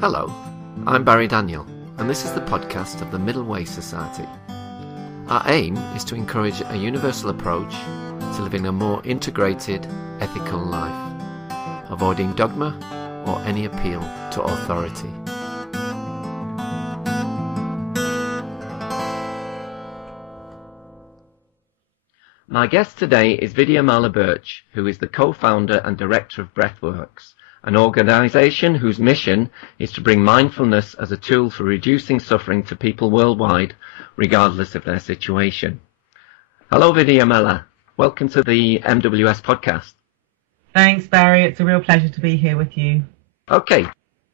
Hello, I'm Barry Daniel, and this is the podcast of the Middle Way Society. Our aim is to encourage a universal approach to living a more integrated, ethical life, avoiding dogma or any appeal to authority. My guest today is Vidyamala Burch, who is the co-founder and director of Breathworks, an organisation whose mission is to bring mindfulness as a tool for reducing suffering to people worldwide, regardless of their situation. Hello, Vidyamala. Welcome to the MWS podcast. Thanks, Barry. It's a real pleasure to be here with you. Okay.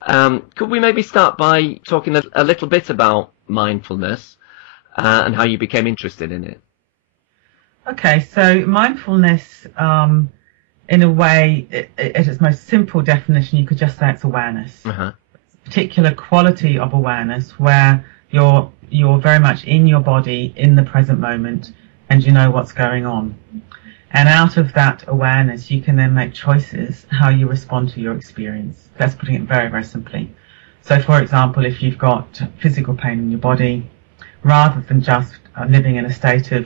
Could we maybe start by talking a little bit about mindfulness and how you became interested in it? Okay, so mindfulness, in a way, at its most simple definition, you could just say it's awareness. Uh-huh. It's a particular quality of awareness where you're very much in your body, in the present moment, and you know what's going on. And out of that awareness, you can then make choices how you respond to your experience. That's putting it very, very simply. So, for example, if you've got physical pain in your body, rather than just living in a state of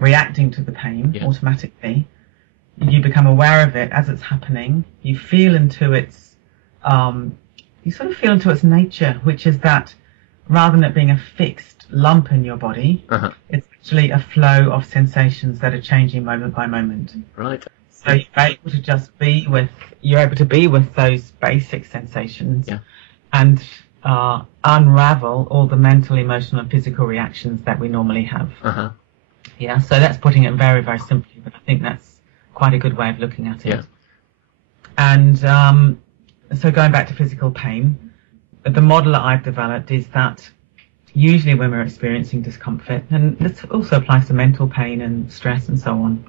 reacting to the pain automatically, you become aware of it as it's happening. You feel into its, nature, which is that rather than it being a fixed lump in your body, it's actually a flow of sensations that are changing moment by moment. Right. So you're able to just be with those basic sensations and unravel all the mental, emotional, and physical reactions that we normally have. Yeah, so that's putting it very, very simply, but I think that's quite a good way of looking at it. Yeah. And so going back to physical pain, the model that I've developed is that usually when we're experiencing discomfort, and this also applies to mental pain and stress and so on,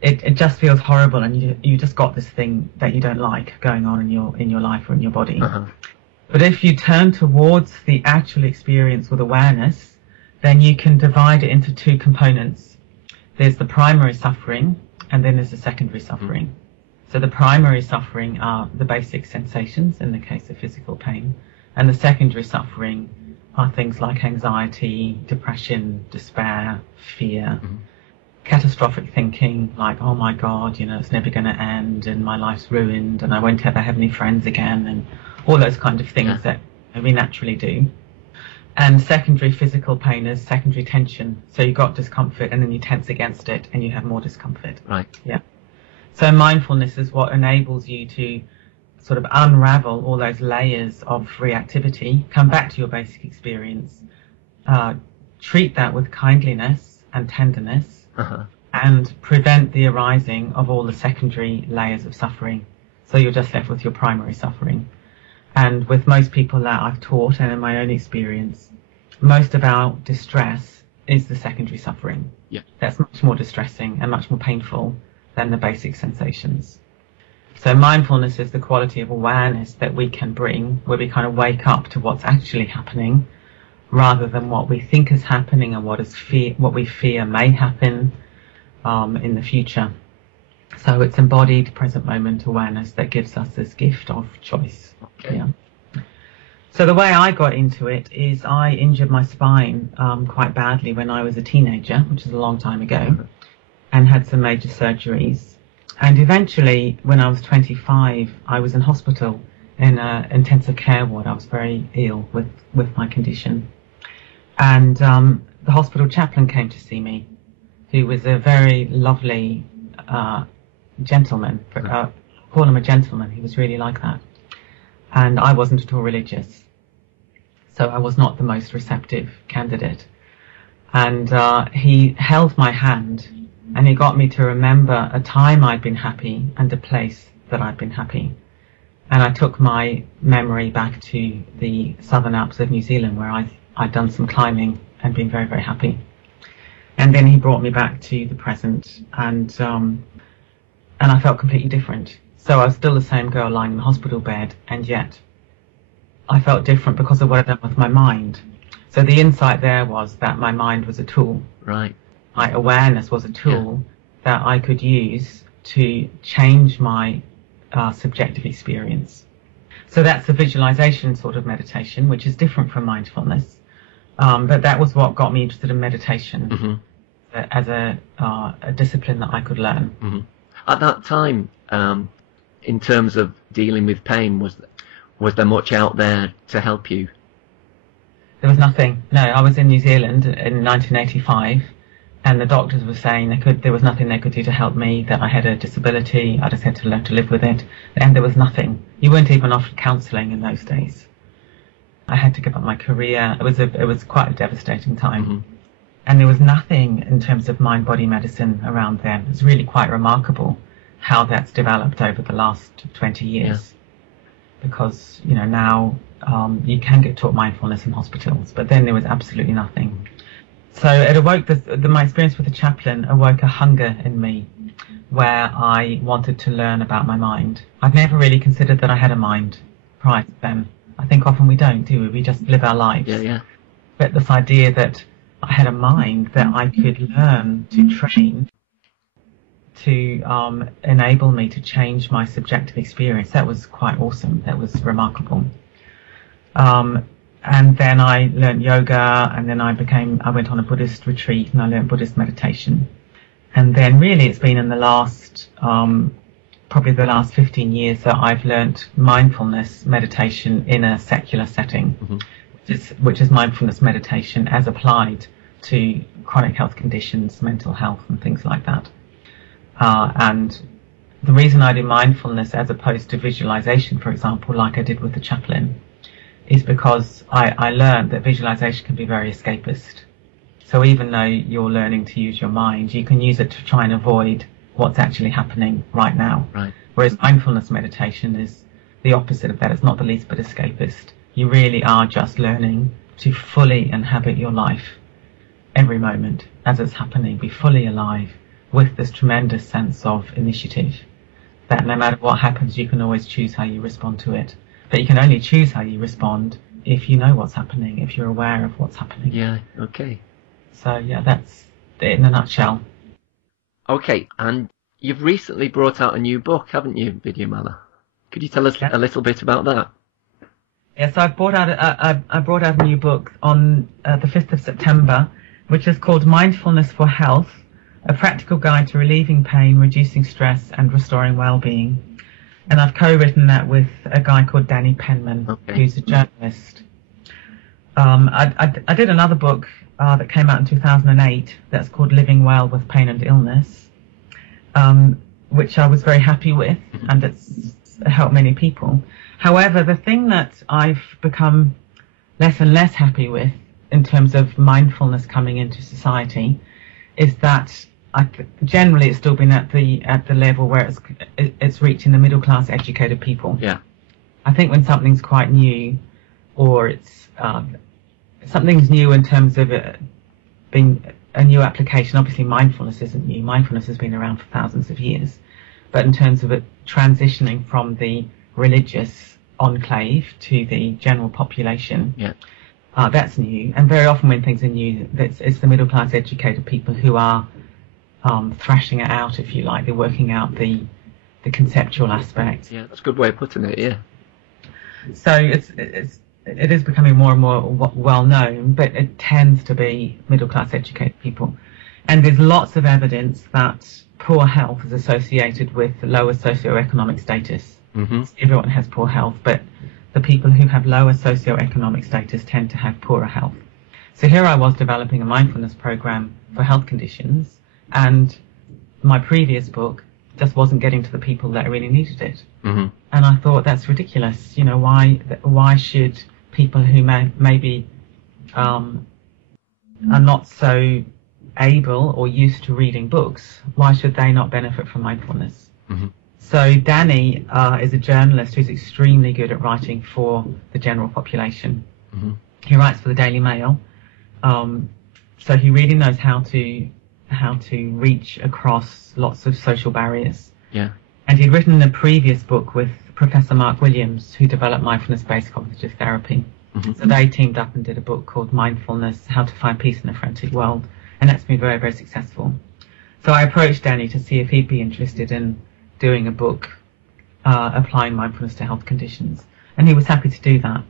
it just feels horrible, and you just got this thing that you don't like going on in your life or in your body. But if you turn towards the actual experience with awareness, then you can divide it into two components. There's the primary suffering, and then there's the secondary suffering. So the primary suffering are the basic sensations in the case of physical pain, and the secondary suffering are things like anxiety, depression, despair, fear, catastrophic thinking, like, oh my God, it's never going to end, and my life's ruined, and I won't ever have any friends again, and all those kind of things that we naturally do. And secondary physical pain is secondary tension. So you got discomfort and then you tense against it and you have more discomfort. Right. Yeah. So mindfulness is what enables you to sort of unravel all those layers of reactivity, come back to your basic experience, treat that with kindliness and tenderness, and prevent the arising of all the secondary layers of suffering. So you're just left with your primary suffering. And with most people that I've taught, and in my own experience, most of our distress is the secondary suffering. Yeah. That's much more distressing and much more painful than the basic sensations. So mindfulness is the quality of awareness that we can bring, where we kind of wake up to what's actually happening, rather than what we think is happening and what we fear may happen in the future. So it's embodied present moment awareness that gives us this gift of choice. Okay. Yeah. So the way I got into it is I injured my spine quite badly when I was a teenager, which is a long time ago, and had some major surgeries. And eventually, when I was 25, I was in hospital in an intensive care ward. I was very ill with my condition. And the hospital chaplain came to see me, who was a very lovely gentleman. Call him a gentleman. He was really like that. And I wasn't at all religious, so I was not the most receptive candidate. And he held my hand, and he got me to remember a time I'd been happy and a place that I'd been happy. And I took my memory back to the Southern Alps of New Zealand, where I'd done some climbing and been very, very happy. And then he brought me back to the present, and I felt completely different. So I was still the same girl lying in the hospital bed, and yet I felt different because of what I'd done with my mind. So the insight there was that my mind was a tool. Right. My awareness was a tool that I could use to change my subjective experience. So that's a visualization sort of meditation, which is different from mindfulness. But that was what got me interested in meditation as a discipline that I could learn. At that time, in terms of dealing with pain, was there much out there to help you? There was nothing. No, I was in New Zealand in 1985, and the doctors were saying there was nothing they could do to help me, that I had a disability, I just had to learn to live with it, and there was nothing. You weren't even offered counselling in those days. I had to give up my career. It was quite a devastating time. And there was nothing in terms of mind-body medicine around then. It's really quite remarkable how that's developed over the last 20 years. Because, now you can get taught mindfulness in hospitals, but then there was absolutely nothing. So it awoke, my experience with the chaplain awoke a hunger in me where I wanted to learn about my mind. I'd never really considered that I had a mind prior to then. I think often we don't, do we? We just live our lives. But this idea that I had a mind that I could learn to train to enable me to change my subjective experience, that was quite awesome. That was remarkable. And then I learned yoga, and then I went on a Buddhist retreat, and I learned Buddhist meditation. And then really it's been in the last, probably the last 15 years that I've learnt mindfulness meditation in a secular setting, which is mindfulness meditation as applied to chronic health conditions, mental health and things like that. And the reason I do mindfulness as opposed to visualization, for example, like I did with the chaplain, is because I learned that visualization can be very escapist. So even though you're learning to use your mind, you can use it to try and avoid what's actually happening right now. Right. Whereas mindfulness meditation is the opposite of that. It's not the least bit escapist. You really are just learning to fully inhabit your life every moment as it's happening, be fully alive with this tremendous sense of initiative, that no matter what happens, you can always choose how you respond to it. But you can only choose how you respond if you know what's happening, if you're aware of what's happening. Yeah, okay. So yeah, that's it in a nutshell. Okay, and you've recently brought out a new book, haven't you, Vidyamala? Could you tell us a little bit about that? Yes, I brought out a new book on the 5th of September, which is called Mindfulness for Health, a practical guide to relieving pain, reducing stress and restoring well-being. And I've co-written that with a guy called Danny Penman, who's a journalist. I did another book that came out in 2008 that's called Living Well with Pain and Illness, which I was very happy with, and it's helped many people. However, the thing that I've become less and less happy with in terms of mindfulness coming into society is that generally it's still been at the level where it's reaching the middle class educated people. Yeah. I think when something's quite new, or it's something's new in terms of it being a new application. Obviously, mindfulness isn't new. Mindfulness has been around for thousands of years, but in terms of it transitioning from the religious enclave to the general population, that's new. And very often when things are new, it's the middle class educated people who are thrashing it out, if you like. They're working out the conceptual aspect. Yeah, that's a good way of putting it. Yeah. So it is becoming more and more well known, but it tends to be middle class educated people. And there's lots of evidence that poor health is associated with lower socioeconomic status. Everyone has poor health, but the people who have lower socioeconomic status tend to have poorer health. So here I was developing a mindfulness program for health conditions, and my previous book just wasn't getting to the people that really needed it. And I thought, that's ridiculous. You know, why should people who maybe are not so able or used to reading books, why should they not benefit from mindfulness? So Danny is a journalist who's extremely good at writing for the general population. He writes for the Daily Mail, so he really knows how to reach across lots of social barriers. Yeah. And he'd written a previous book with Professor Mark Williams, who developed mindfulness-based cognitive therapy. So they teamed up and did a book called Mindfulness: How to Find Peace in a Frantic World, and that's been very, very successful. So I approached Danny to see if he'd be interested in doing a book applying mindfulness to health conditions. and he was happy to do that.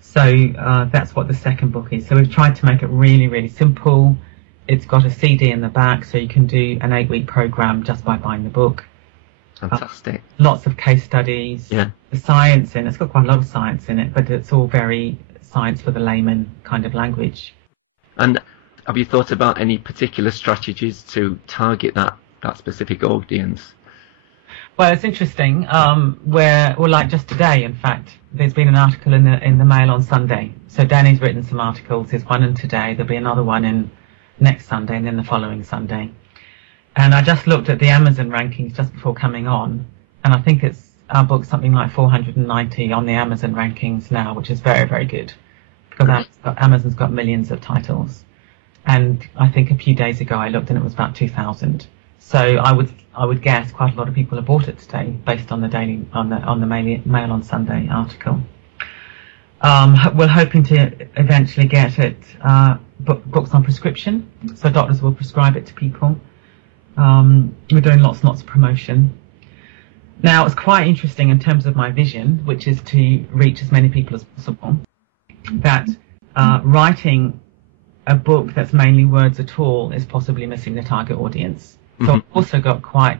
So that's what the second book is. So we've tried to make it really, really simple. It's got a CD in the back, so you can do an 8-week program just by buying the book. Fantastic. Lots of case studies. Yeah. The science in it. It's got quite a lot of science in it, but it's all very science for the layman kind of language. And have you thought about any particular strategies to target that specific audience? Well, it's interesting. Like just today, in fact, there's been an article in the Mail on Sunday. So Danny's written some articles. There's one in today. There'll be another one in next Sunday, and then the following Sunday. And I just looked at the Amazon rankings just before coming on, and I think our book's something like 490 on the Amazon rankings now, which is very, very good, because Amazon's got millions of titles. And I think a few days ago I looked and it was about 2,000. So I would guess quite a lot of people have bought it today based on the Mail on Sunday article. We're hoping to eventually get it books on prescription, so doctors will prescribe it to people. We're doing lots and lots of promotion. Now, it's quite interesting in terms of my vision, which is to reach as many people as possible, that writing a book that's mainly words at all is possibly missing the target audience. So I've also got quite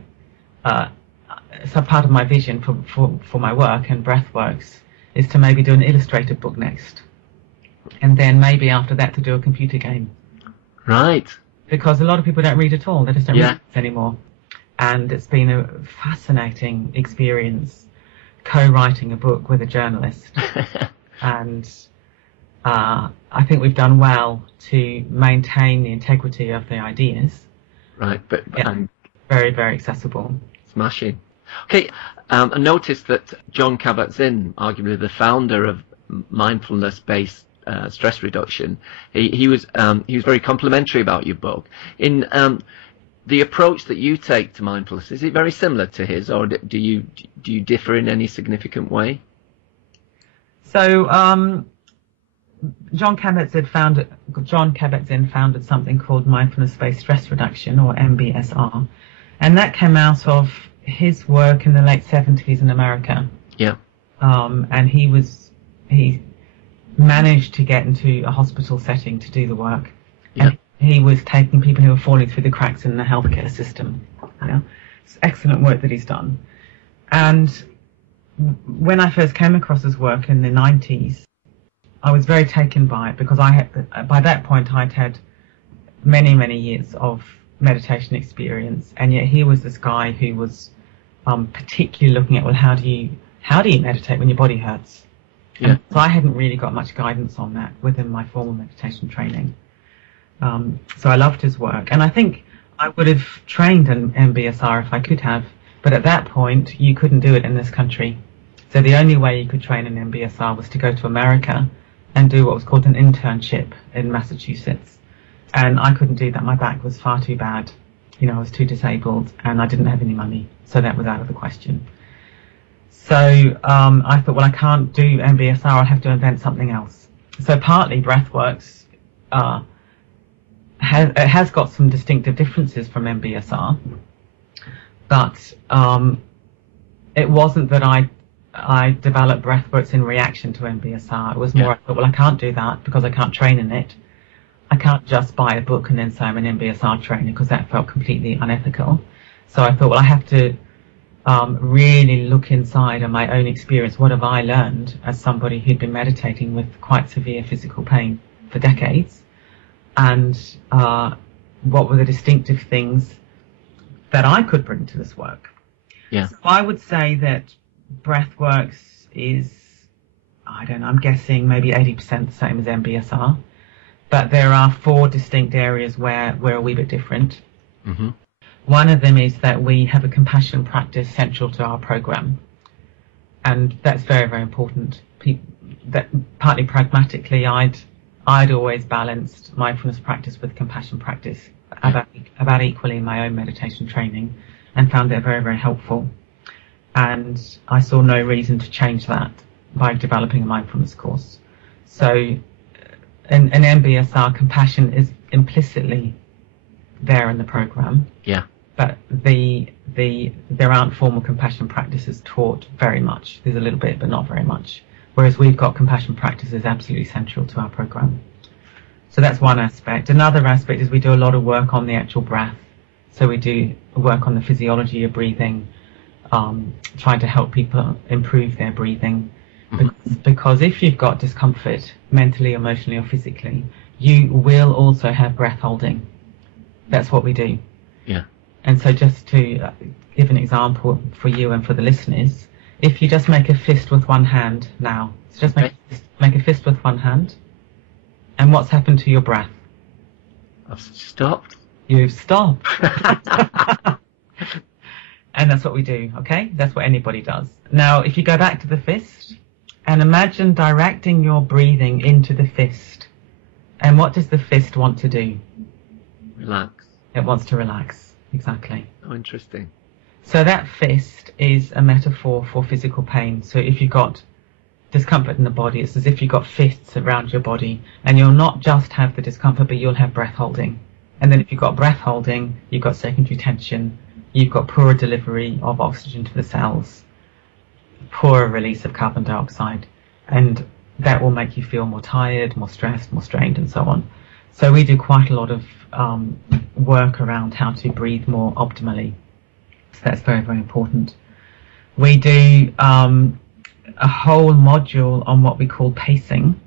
so part of my vision for my work and Breathworks is to maybe do an illustrated book next, and then maybe after that to do a computer game. Right. Because a lot of people don't read at all. They just don't read anymore. And it's been a fascinating experience co-writing a book with a journalist. And I think we've done well to maintain the integrity of the ideas. Right, but very, very accessible. Smashing. Okay, I noticed that Jon Kabat-Zinn, arguably the founder of mindfulness-based stress reduction, he was very complimentary about your book. In the approach that you take to mindfulness, is it very similar to his, or do you differ in any significant way? So Jon Kabat-Zinn founded something called Mindfulness-Based Stress Reduction, or MBSR, and that came out of his work in the late 70s in America. Yeah. And he managed to get into a hospital setting to do the work. Yeah. And he was taking people who were falling through the cracks in the healthcare system. You know, it's excellent work that he's done. And when I first came across his work in the 90s, I was very taken by it, because by that point I'd had many, many years of meditation experience, and yet he was this guy who was particularly looking at, well, how do you meditate when your body hurts? Yeah. So I hadn't really got much guidance on that within my formal meditation training. So I loved his work, and I think I would have trained in MBSR if I could have, but at that point you couldn't do it in this country. So the only way you could train in MBSR was to go to America and do what was called an internship in Massachusetts. And I couldn't do that. My back was far too bad. You know, I was too disabled and I didn't have any money. So that was out of the question. So I thought, well, I can't do MBSR. I'll have to invent something else. So partly Breathworks has got some distinctive differences from MBSR. But it wasn't that I developed Breathworks in reaction to MBSR. It was more, I thought, well, I can't do that because I can't train in it. I can't just buy a book and then say I'm an MBSR trainer, because that felt completely unethical. So I thought, well, I have to really look inside on my own experience. What have I learned as somebody who'd been meditating with quite severe physical pain for decades? And what were the distinctive things that I could bring to this work? Yeah. So I would say that Breathworks is, I don't know, I'm guessing maybe 80% the same as MBSR, but there are 4 distinct areas where we're a wee bit different. Mm-hmm. One of them is that we have a compassion practice central to our program, and that's very, very important. That partly pragmatically, I'd always balanced mindfulness practice with compassion practice about equally in my own meditation training, and found it very, very helpful. And I saw no reason to change that by developing a mindfulness course. So in MBSR, compassion is implicitly there in the program. Yeah. But there aren't formal compassion practices taught very much. There's a little bit, but not very much. whereas we've got compassion practices absolutely central to our program. So that's one aspect. Another aspect is we do a lot of work on the actual breath. So we do work on the physiology of breathing, trying to help people improve their breathing. Because if you've got discomfort, mentally, emotionally, or physically, you will also have breath holding. That's what we do. Yeah. And so just to give an example for you and for the listeners, if you just make a fist with one hand now, so just make a fist with one hand, and what's happened to your breath? I've stopped. You've stopped. And that's what we do, okay? That's what anybody does. Now, if you go back to the fist, and imagine directing your breathing into the fist. And what does the fist want to do? Relax. It wants to relax, exactly. Oh, interesting. So that fist is a metaphor for physical pain. So if you've got discomfort in the body, it's as if you've got fists around your body, and you'll not just have the discomfort, but you'll have breath holding. And then if you've got breath holding, you've got secondary tension, you've got poorer delivery of oxygen to the cells, poorer release of carbon dioxide, and that will make you feel more tired, more stressed, more strained, and so on. So we do quite a lot of work around how to breathe more optimally. So that's very, very important. We do a whole module on what we call pacing,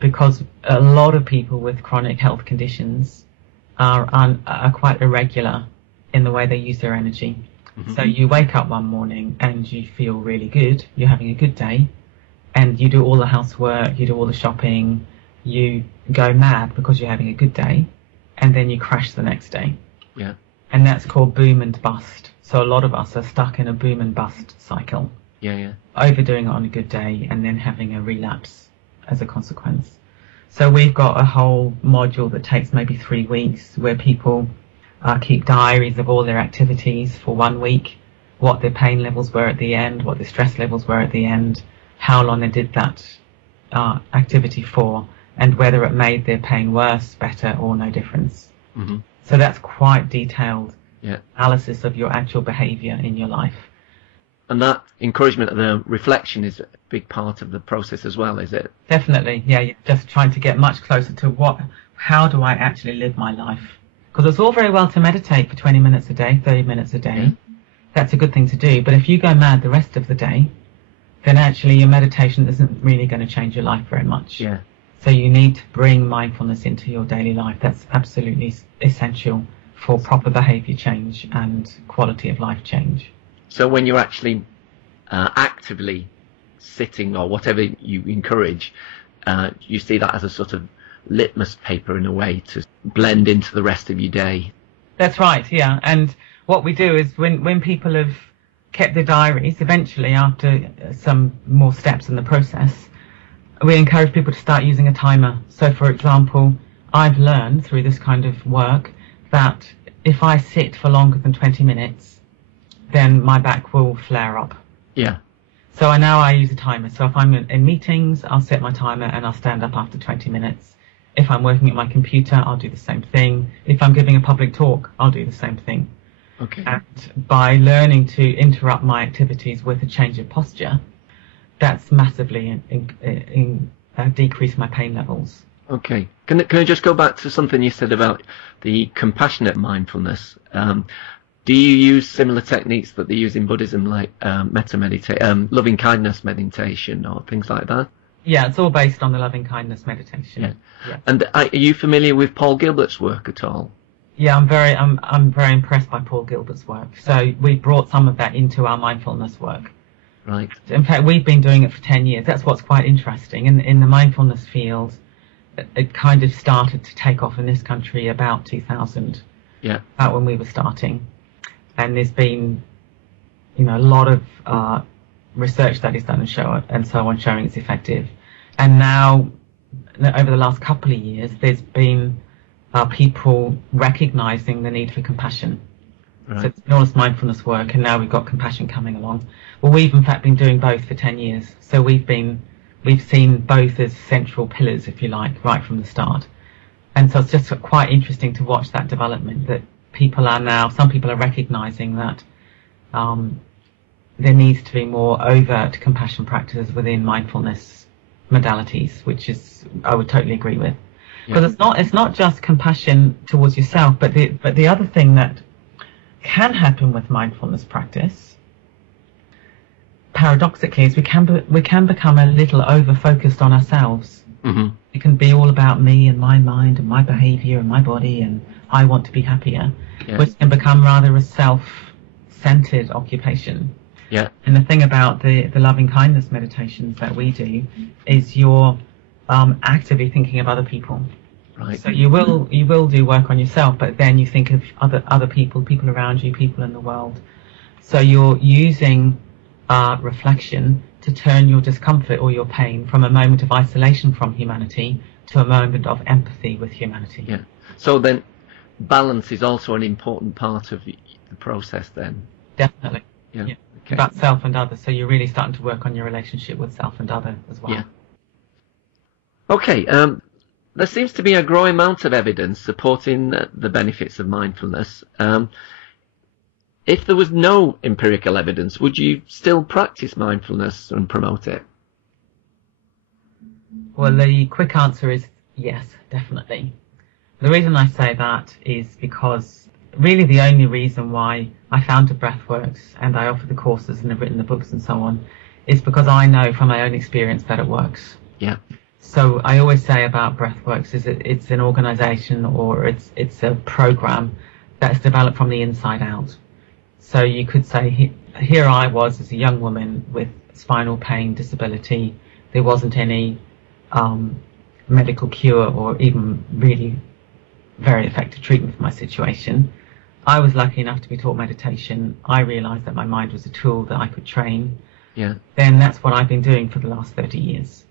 because a lot of people with chronic health conditions are quite irregular in the way they use their energy. So you wake up one morning and you feel really good, you're having a good day, and you do all the housework, you do all the shopping, you go mad because you're having a good day, and then you crash the next day. Yeah. And that's called boom and bust. So a lot of us are stuck in a boom and bust cycle. Yeah, yeah. Overdoing it on a good day and then having a relapse as a consequence. So we've got a whole module that takes maybe 3 weeks where people keep diaries of all their activities for 1 week, what their pain levels were at the end, what their stress levels were at the end, how long they did that activity for, and whether it made their pain worse, better, or no difference. So that's quite detailed analysis of your actual behaviour in your life. And that encouragement of the reflection is a big part of the process as well, is it? Definitely, yeah. You're just trying to get much closer to how do I actually live my life? Because it's all very well to meditate for 20 minutes a day, 30 minutes a day. That's a good thing to do. But if you go mad the rest of the day, then actually your meditation isn't really going to change your life very much. Yeah. So you need to bring mindfulness into your daily life. That's absolutely essential for proper behaviour change and quality of life change. So when you're actually actively sitting or whatever you encourage, you see that as a sort of litmus paper in a way to blend into the rest of your day. That's right, yeah. And what we do is when people have kept their diaries, eventually after some more steps in the process, we encourage people to start using a timer. So for example, I've learned through this kind of work that if I sit for longer than 20 minutes, then my back will flare up. Yeah. So I use a timer. So if I'm in meetings, I'll set my timer and I'll stand up after 20 minutes. If I'm working at my computer, I'll do the same thing. If I'm giving a public talk, I'll do the same thing. Okay. And by learning to interrupt my activities with a change of posture, that's massively decreased my pain levels. Okay. Can I just go back to something you said about the compassionate mindfulness? Do you use similar techniques that they use in Buddhism, like loving kindness meditation or things like that? Yeah, it's all based on the loving kindness meditation. Yeah. And are you familiar with Paul Gilbert's work at all? Yeah, I'm very impressed by Paul Gilbert's work. So we brought some of that into our mindfulness work. Right. In fact, we've been doing it for 10 years. That's what's quite interesting. In the mindfulness field, it kind of started to take off in this country about 2000. Yeah. About when we were starting. And there's been, a lot of research studies done and so on showing it's effective. And now, over the last couple of years, there's been people recognizing the need for compassion. Right. So it's been all this mindfulness work, and now we've got compassion coming along. Well, we've in fact been doing both for 10 years. So we've seen both as central pillars, if you like, right from the start. And so it's just quite interesting to watch that development, that some people are recognizing that there needs to be more overt compassion practices within mindfulness modalities, which is, I would totally agree with. Because it's not just compassion towards yourself, but the other thing that can happen with mindfulness practice, paradoxically, is we can become a little over focused on ourselves. Mm-hmm. It can be all about me and my mind and my behavior and my body and I want to be happier, which can become rather a self-centered occupation. Yeah. And the thing about the loving kindness meditations that we do is you're actively thinking of other people. Right. So you will do work on yourself, but then you think of other people around you, people in the world. So you're using reflection to turn your discomfort or your pain from a moment of isolation from humanity to a moment of empathy with humanity. Yeah. So then balance is also an important part of the process then. Definitely. Yeah. Yeah. Okay. About self and others. So you're really starting to work on your relationship with self and other as well. Yeah. Okay. There seems to be a growing amount of evidence supporting the benefits of mindfulness. If there was no empirical evidence, would you still practice mindfulness and promote it? Well, the quick answer is yes, definitely. The reason I say that is because really the only reason why I founded Breathworks and I offer the courses and have written the books and so on is because I know from my own experience that it works. Yeah. So I always say about Breathworks is it's an organisation or it's a program that's developed from the inside out. So you could say here I was as a young woman with spinal pain, disability. There wasn't any medical cure or even really very effective treatment for my situation. I was lucky enough to be taught meditation. I realised that my mind was a tool that I could train. Yeah. Then that's what I've been doing for the last 30 years.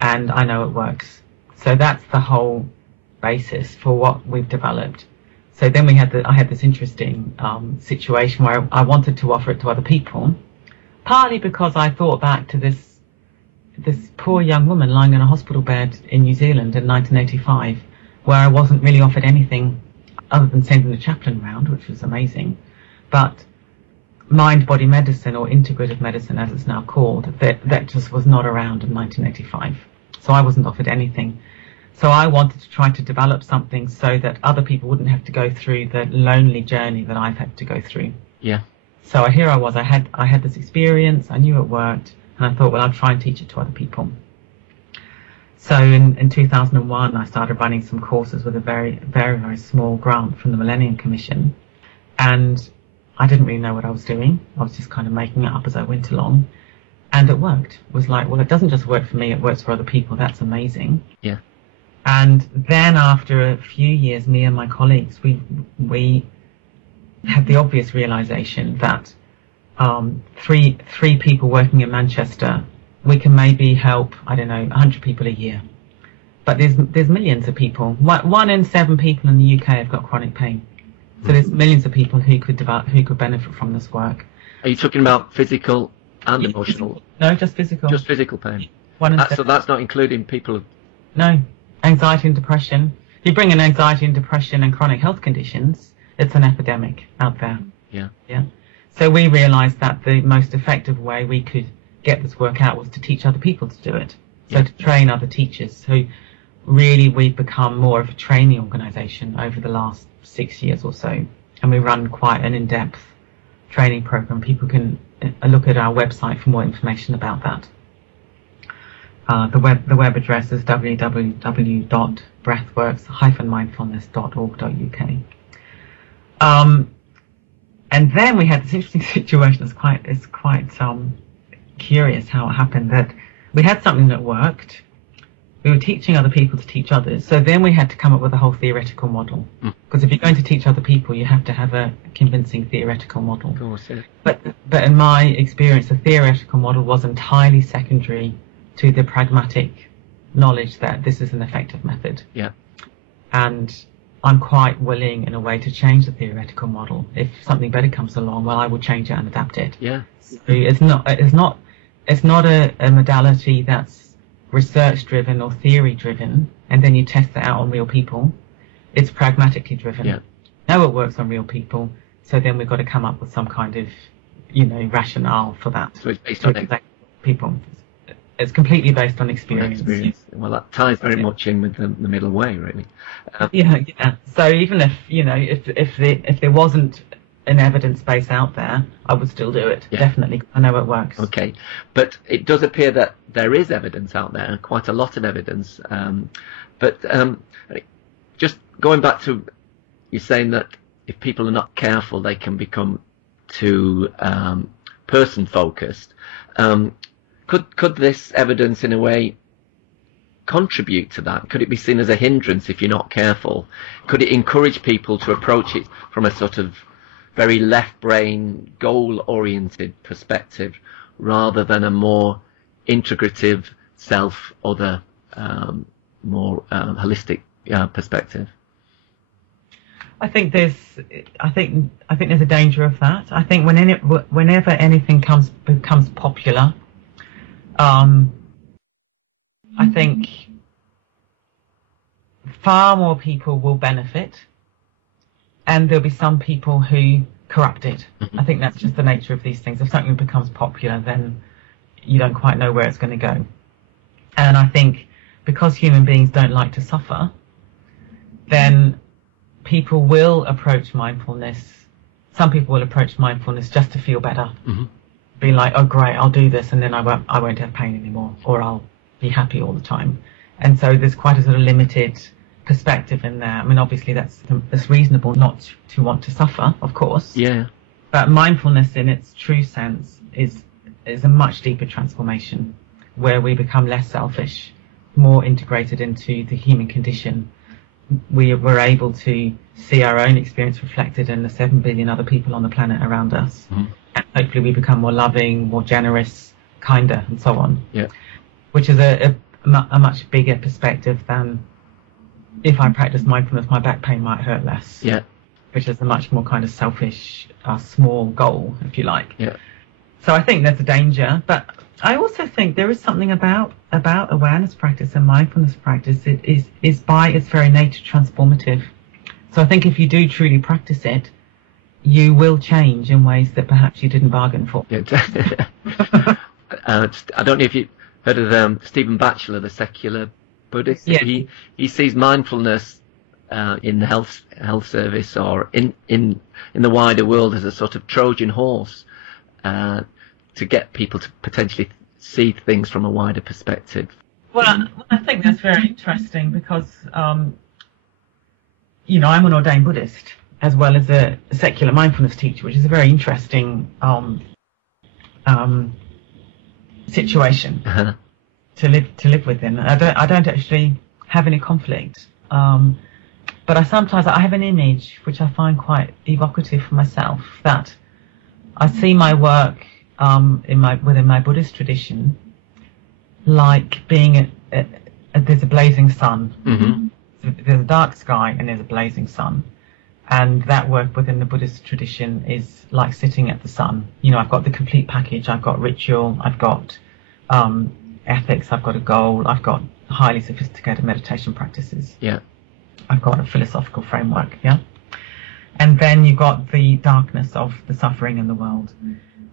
And I know it works. So that's the whole basis for what we've developed. So then I had this interesting situation where I wanted to offer it to other people, partly because I thought back to this poor young woman lying in a hospital bed in New Zealand in 1985, where I wasn't really offered anything other than sending a chaplain around, which was amazing. But mind-body medicine, or integrative medicine as it's now called, that just was not around in 1985. So I wasn't offered anything. So I wanted to try to develop something so that other people wouldn't have to go through the lonely journey that I've had to go through. Yeah. So here I was, I had this experience, I knew it worked, and I thought, well, I'll try and teach it to other people. So in 2001, I started running some courses with a very, very, very small grant from the Millennium Commission. And I didn't really know what I was doing. I was just kind of making it up as I went along. And it worked. It was like, well, it doesn't just work for me, it works for other people. That's amazing. Yeah. And then after a few years, me and my colleagues, we had the obvious realization that three people working in Manchester, we can maybe help, 100 people a year. But there's millions of people. 1 in 7 people in the UK have got chronic pain. So there's millions of people who could benefit from this work. Are you talking about physical and emotional? No, just physical. Just physical pain. 1 in 7. So that's not including people. No, anxiety and depression. If you bring in anxiety and depression and chronic health conditions, it's an epidemic out there. Yeah. Yeah. So we realised that the most effective way we could get this work out was to teach other people to do it. So to train other teachers. So really we've become more of a training organisation over the last 6 years or so. And we run quite an in-depth training program. People can look at our website for more information about that. The web address is www.breathworks-mindfulness.org.uk. And then we had this interesting situation. It's quite curious how it happened that we had something that worked. We were teaching other people to teach others. So then we had to come up with a whole theoretical model. Because if you're going to teach other people, you have to have a convincing theoretical model. Of course, yeah. But in my experience, the theoretical model was entirely secondary to the pragmatic knowledge that this is an effective method. Yeah. And I'm quite willing, in a way, to change the theoretical model. If something better comes along, well, I will change it and adapt it. Yeah. So it's not a modality that's research-driven or theory-driven, and then you test it out on real people. It's pragmatically driven. Yeah. Now it works on real people, so then we've got to come up with some kind of, rationale for that. So it's based on people. It's completely based on experience. Well, that ties very much in with the middle way, really. Yeah. So even if there wasn't an evidence base out there, I would still do it. Yeah. Definitely. I know it works. Okay. But it does appear that there is evidence out there, quite a lot of evidence. But just going back to you saying that if people are not careful, they can become too person-focused. Could this evidence, in a way, contribute to that? Could it be seen as a hindrance if you're not careful? Could it encourage people to approach it from a sort of very left-brain, goal-oriented perspective, rather than a more integrative, self-other, more holistic perspective? I think there's a danger of that. I think whenever anything becomes popular, I think far more people will benefit, and there'll be some people who corrupt it. Mm-hmm. I think that's just the nature of these things. If something becomes popular, then you don't quite know where it's going to go. And I think because human beings don't like to suffer, then people will approach mindfulness. Some people will approach mindfulness just to feel better. Mm-hmm. Be like, oh great, I'll do this, and then I won't have pain anymore, or I'll be happy all the time. And so there's quite a sort of limited perspective in there. I mean, obviously that's reasonable not to want to suffer, of course. Yeah. But mindfulness, in its true sense, is a much deeper transformation, where we become less selfish, more integrated into the human condition. We're able to see our own experience reflected in the 7 billion other people on the planet around us. Mm-hmm. And hopefully we become more loving, more generous, kinder, and so on. Yeah. Which is a much bigger perspective than if I practice mindfulness, my back pain might hurt less. Yeah. Which is a much more kind of selfish, small goal, if you like. Yeah. So I think there's a danger, but I also think there is something about awareness practice and mindfulness practice. It is by its very nature transformative. So I think if you do truly practice it, you will change in ways that perhaps you didn't bargain for. Yeah. I don't know if you heard of Stephen Batchelor, the secular Buddhist. Yeah. He sees mindfulness in the health service or in the wider world as a sort of Trojan horse to get people to potentially see things from a wider perspective. Well, I think that's very interesting because, I'm an ordained Buddhist as well as a secular mindfulness teacher, which is a very interesting situation to live within. I don't actually have any conflict, but I have an image which I find quite evocative for myself, that I see my work within my Buddhist tradition like being there's a blazing sun. Mm-hmm. There's a dark sky and there's a blazing sun. And that work within the Buddhist tradition is like sitting at the sun. I've got the complete package. I've got ritual. I've got ethics. I've got a goal. I've got highly sophisticated meditation practices. Yeah. I've got a philosophical framework. Yeah. And then you've got the darkness of the suffering in the world.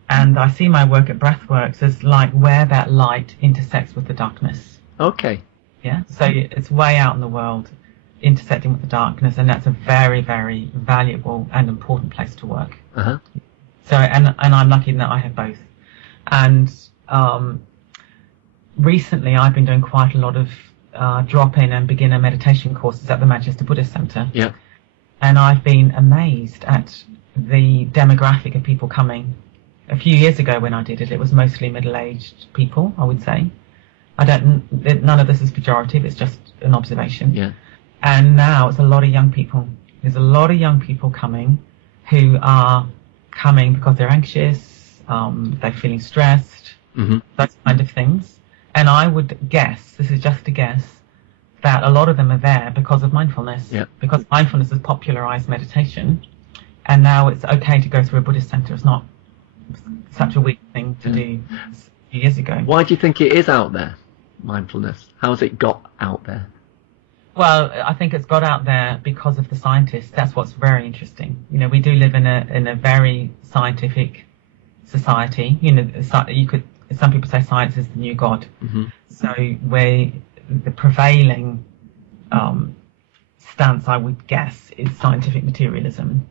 And I see my work at Breathworks as like where that light intersects with the darkness. Okay. Yeah. So it's way out in the world, intersecting with the darkness, and that's a very, very valuable and important place to work. Uh-huh. So, and I'm lucky that I have both. And recently I've been doing quite a lot of drop-in and beginner meditation courses at the Manchester Buddhist Centre. Yeah. And I've been amazed at the demographic of people coming. A few years ago when I did it, it was mostly middle-aged people, I would say. None of this is pejorative, it's just an observation. Yeah. And now it's a lot of young people. There's a lot of young people coming who are coming because they're anxious, they're feeling stressed, mm-hmm. those kind of things. And I would guess, this is just a guess, that a lot of them are there because of mindfulness. Yeah. Because mindfulness has popularized meditation, and now it's okay to go through a Buddhist center. It's not such a weak thing to do a few years ago. Why do you think it is out there, mindfulness? How has it got out there? Well, I think it's got out there because of the scientists. That's what's very interesting. We do live in a very scientific society. Some people say science is the new God. Mm-hmm. So where the prevailing stance, I would guess, is scientific materialism.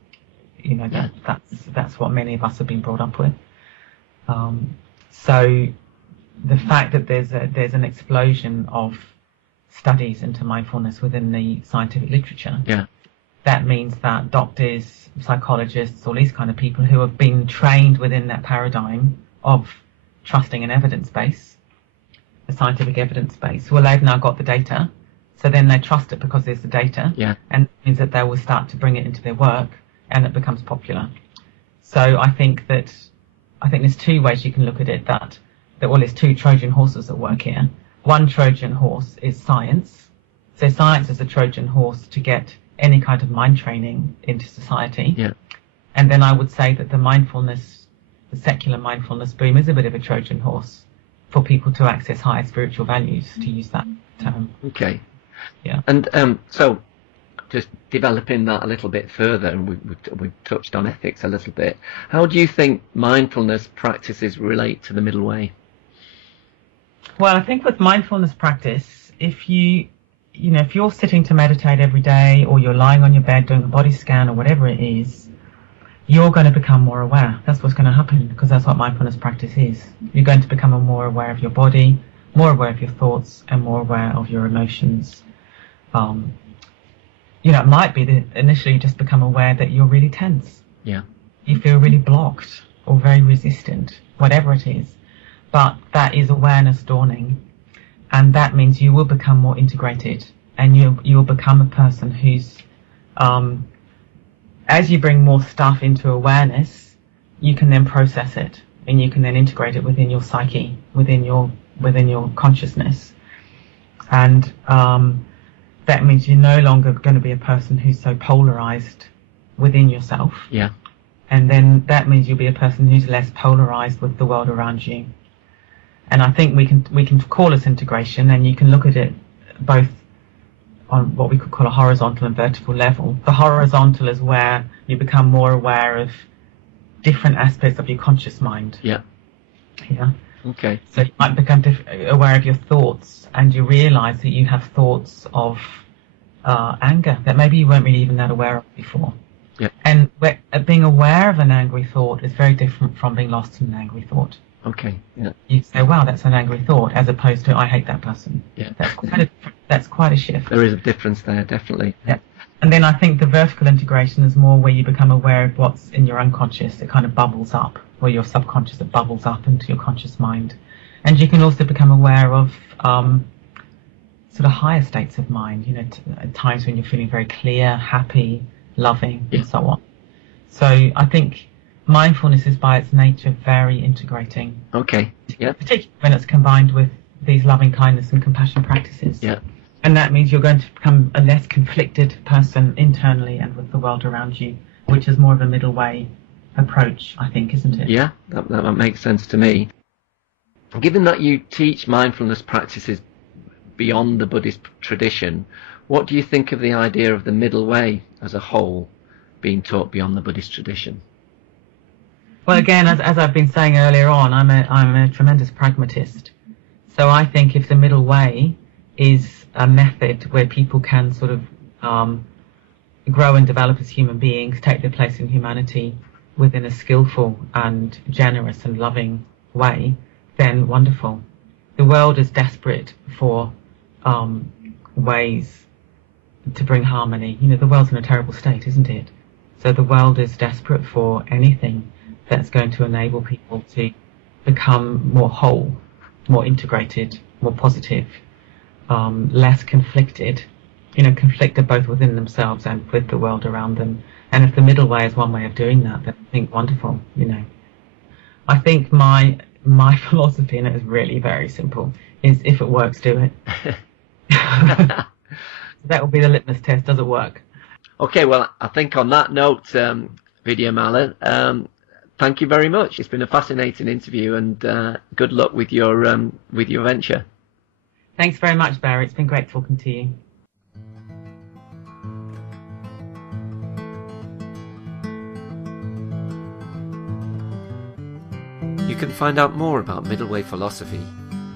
That's what many of us have been brought up with. So the fact that there's an explosion of studies into mindfulness within the scientific literature, that means that doctors, psychologists, all these kind of people who have been trained within that paradigm of trusting an evidence base, a scientific evidence base, well, they've now got the data, so then they trust it because there's the data, and it means that they will start to bring it into their work, and it becomes popular. So I think there's two ways you can look at it. There's two Trojan horses at work here. One Trojan horse is science. So science is a Trojan horse to get any kind of mind training into society. Yeah. And then I would say that the secular mindfulness boom is a bit of a Trojan horse for people to access higher spiritual values, to use that term. Okay. Yeah. And so just developing that a little bit further, and we touched on ethics a little bit. How do you think mindfulness practices relate to the middle way? Well, I think with mindfulness practice, if you're sitting to meditate every day, or you're lying on your bed doing a body scan or whatever it is, you're going to become more aware. That's what's going to happen, because that's what mindfulness practice is. You're going to become more aware of your body, more aware of your thoughts, and more aware of your emotions. It might be that initially you just become aware that you're really tense. Yeah. You feel really blocked or very resistant, whatever it is. But that is awareness dawning. And that means you will become more integrated, and you'll become a person who's, as you bring more stuff into awareness, you can then process it, and you can then integrate it within your psyche, within your consciousness. And that means you're no longer going to be a person who's so polarized within yourself. Yeah. And then that means you'll be a person who's less polarized with the world around you. And I think we can call this integration, and you can look at it both on what we could call a horizontal and vertical level. The horizontal is where you become more aware of different aspects of your conscious mind. Yeah. Yeah. Okay. So you might become aware of your thoughts, and you realize that you have thoughts of anger that maybe you weren't really even that aware of before. Yeah. And being aware of an angry thought is very different from being lost in an angry thought. Okay. Yeah. You say, wow, that's an angry thought, as opposed to, I hate that person. Yeah. That's quite a shift. There is a difference there, definitely. Yeah. And then I think the vertical integration is more where you become aware of what's in your unconscious. It kind of bubbles up, or your subconscious, it bubbles up into your conscious mind. And you can also become aware of sort of higher states of mind, at times when you're feeling very clear, happy, loving, and so on. So I think mindfulness is by its nature very integrating. Okay. Yeah. Particularly when it's combined with these loving kindness and compassion practices. Yeah. And that means you're going to become a less conflicted person internally and with the world around you, which is more of a middle way approach, I think, isn't it? Yeah, that makes sense to me. Given that you teach mindfulness practices beyond the Buddhist tradition, what do you think of the idea of the middle way as a whole being taught beyond the Buddhist tradition? Well, again, as I've been saying earlier on, I'm a tremendous pragmatist. So I think if the middle way is a method where people can sort of grow and develop as human beings, take their place in humanity within a skillful and generous and loving way, then wonderful. The world is desperate for ways to bring harmony. The world's in a terrible state, isn't it? So the world is desperate for anything that's going to enable people to become more whole, more integrated, more positive, less conflicted, conflicted both within themselves and with the world around them. And if the middle way is one way of doing that, then I think wonderful, I think my philosophy in it is really very simple, is if it works, do it. That will be the litmus test. Does it work? Okay, well, I think on that note, Vidyamala, thank you very much. It's been a fascinating interview, and good luck with your venture. Thanks very much, Barry. It's been great talking to you. can find out more about Middle Way philosophy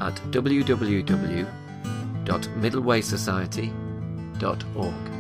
at www.middlewaysociety.org.